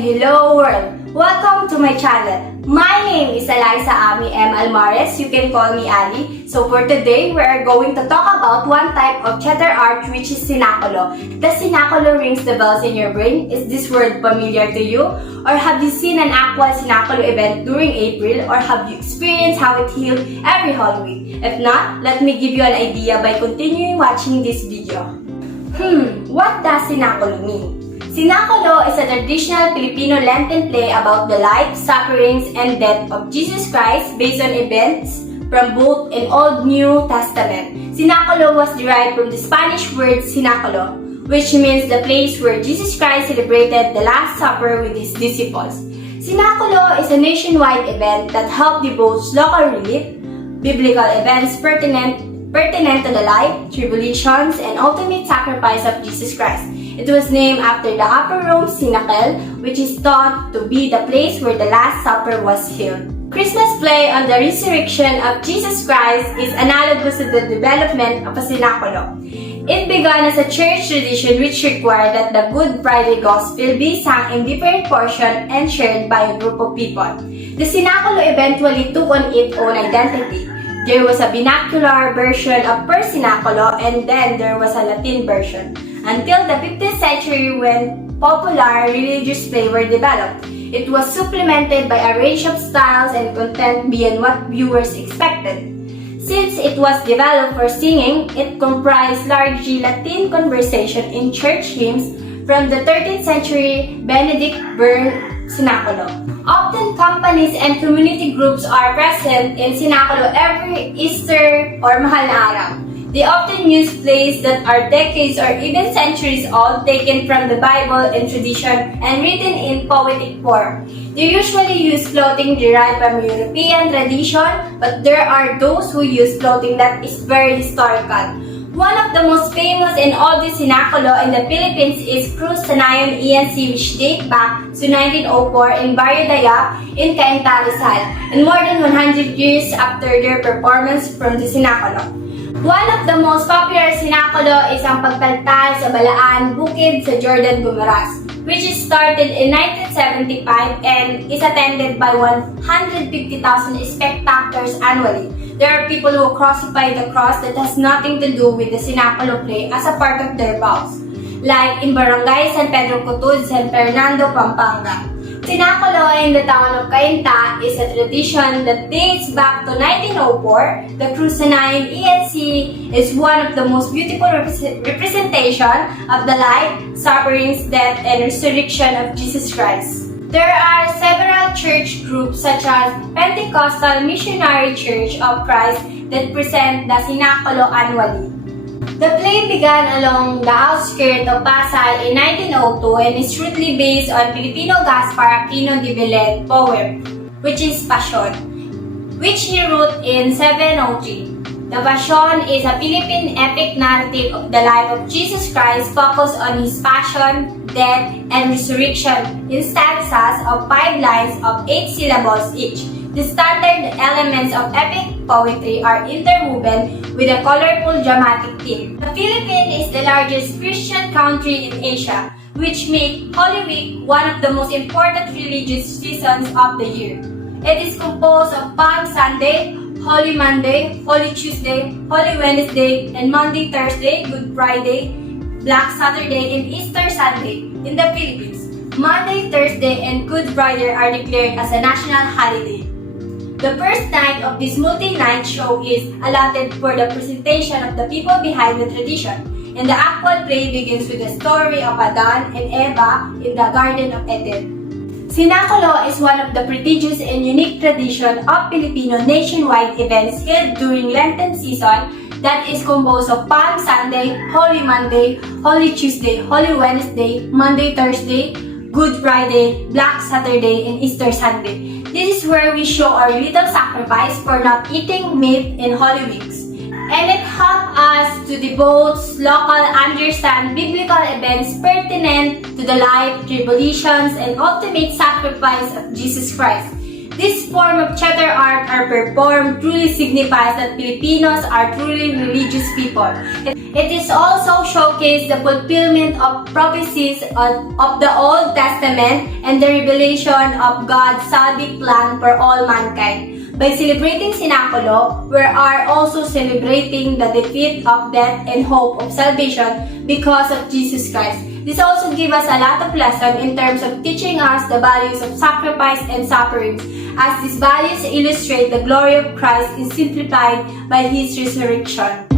and hello world! Welcome to my channel. My name is Eliza Ami M. Almares. You can call me Ali. So for today, we are going to talk about one type of theater art which is Senakulo. Does Senakulo rings the bells in your brain? Is this word familiar to you? Or have you seen an actual Senakulo event during April? Or have you experienced how it healed every Halloween? If not, let me give you an idea by continuing watching this video. What does Senakulo mean? Senakulo is a traditional Filipino Lenten play about the life, sufferings, and death of Jesus Christ based on events from both in Old New Testament. Senakulo was derived from the Spanish word Senaculo, which means the place where Jesus Christ celebrated the Last Supper with his disciples. Senakulo is a nationwide event that helped devote local relief, biblical events pertinent to the life, tribulations, and ultimate sacrifice of Jesus Christ. It was named after the Upper Room Cenacle, which is thought to be the place where the Last Supper was held. Christmas play on the resurrection of Jesus Christ is analogous to the development of a Senakulo. It began as a church tradition which required that the Good Friday Gospel be sung in different portions and shared by a group of people. The Senakulo eventually took on its own identity. There was a vernacular version of per Senakulo and then there was a Latin version, until the 15th century when popular religious play were developed. It was supplemented by a range of styles and content beyond what viewers expected. Since it was developed for singing, it comprised largely Latin conversation in church hymns from the 13th century Benedict Bern Senakulo. Often companies and community groups are present in Senakulo every Easter or Mahal na Araw. They often use plays that are decades or even centuries old, taken from the Bible and tradition and written in poetic form. They usually use clothing derived from European tradition, but there are those who use clothing that is very historical. One of the most famous and oldest Senakulo in the Philippines is Cruz Sanayon ENC, which date back to 1904 in Barrio Daya in Cainta, Rizal, and more than 100 years after their performance from the Senakulo. One of the most popular Senakulo is ang Pagtaltal sa Balaan Bukid sa Jordan Gumaras, which is started in 1975 and is attended by 150,000 spectators annually. There are people who crucify the cross that has nothing to do with the Senakulo play as a part of their vows, like in Barangay San Pedro Cutud, San Fernando, Pampanga. Senakulo in the town of Cainta is a tradition that dates back to 1904. The Cruz Sanayon ENC is one of the most beautiful representation of the life, sufferings, death, and resurrection of Jesus Christ. There are several church groups such as Pentecostal Missionary Church of Christ that present the Senakulo annually. The play began along the outskirts of Pasay in 1902 and is strictly based on Filipino Gaspar Aquino de Belen poem, which is Passion, which he wrote in 703. The Passion is a Philippine epic narrative of the life of Jesus Christ focused on his passion, death, and resurrection in stanzas of 5 lines of 8 syllables each. The standard elements of epic poetry are interwoven with a colorful dramatic theme. The Philippines is the largest Christian country in Asia, which makes Holy Week one of the most important religious seasons of the year. It is composed of Palm Sunday, Holy Monday, Holy Tuesday, Holy Wednesday, and Monday, Thursday, Good Friday, Black Saturday, and Easter Sunday. In the Philippines, Monday, Thursday, and Good Friday are declared as a national holiday. The first night of this multi-night show is allotted for the presentation of the people behind the tradition, and the actual play begins with the story of Adan and Eva in the Garden of Eden. Senakulo is one of the prestigious and unique tradition of Filipino nationwide events held during Lenten season that is composed of Palm Sunday, Holy Monday, Holy Tuesday, Holy Wednesday, Monday, Thursday, Good Friday, Black Saturday, and Easter Sunday. This is where we show our little sacrifice for not eating meat in Holy Weeks. And it helps us to devote local, understand biblical events pertinent to the life, tribulations, and ultimate sacrifice of Jesus Christ. This form of theater art are performed truly signifies that Filipinos are truly religious people. It is also showcase the fulfillment of prophecies of the Old Testament and the revelation of God's salvific plan for all mankind. By celebrating Senakulo, we are also celebrating the defeat of death and hope of salvation because of Jesus Christ. This also gives us a lot of lesson in terms of teaching us the values of sacrifice and sufferings, as these values illustrate the glory of Christ is simplified by His resurrection.